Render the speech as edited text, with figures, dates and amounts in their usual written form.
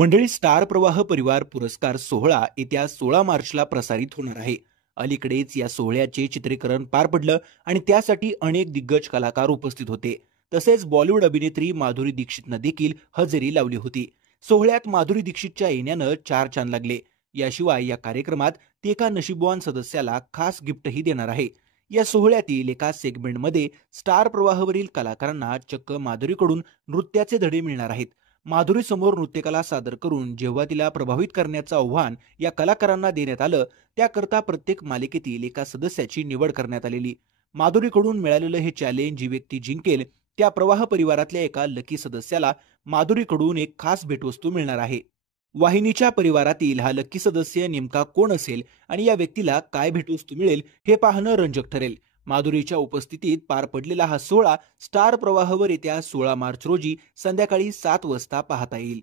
मंडळी, स्टार प्रवाह परिवार पुरस्कार सोहळा येत्या 16 मार्चला प्रसारित होणार आहे. अलीकडेच या सोहळ्याचे चित्रीकरण पार पडलं आणि त्यासाठी अनेक दिग्गज कलाकार उपस्थित होते. तसेच बॉलिवूड अभिनेत्री माधुरी दीक्षितनं देखील हजेरी लावली होती. सोहळ्यात माधुरी दीक्षितच्या येण्यानं चार चांद लागले. याशिवाय या कार्यक्रमात ती एका नशीबवान सदस्याला खास गिफ्टही देणार आहे. या सोहळ्यातील एका सेगमेंटमध्ये स्टार प्रवाहावरील कलाकारांना चक्क माधुरीकडून नृत्याचे धडे मिळणार आहेत. माधुरी समोर नृत्यकला सादर करून जेव्हा तिला प्रभावित करण्याचं आव्हान या कलाकारांना देण्यात आलं, त्याकरता प्रत्येक मालिकेतील एका सदस्याची निवड करण्यात आलेली. माधुरीकडून मिळालेलं हे चॅलेंज जी व्यक्ती जिंकेल त्या प्रवाह परिवारातल्या एका लकी सदस्याला माधुरीकडून एक खास भेटवस्तू मिळणार आहे. वाहिनीच्या परिवारातील हा लकी सदस्य नेमका कोण असेल आणि या व्यक्तीला काय भेटवस्तू मिळेल हे पाहणं रंजक ठरेल. माधुरीच्या उपस्थितीत पार पडलेला हा सोहळा स्टार प्रवाहावर येत्या 16 मार्च रोजी संध्याकाळी 7 वाजता पाहता येईल.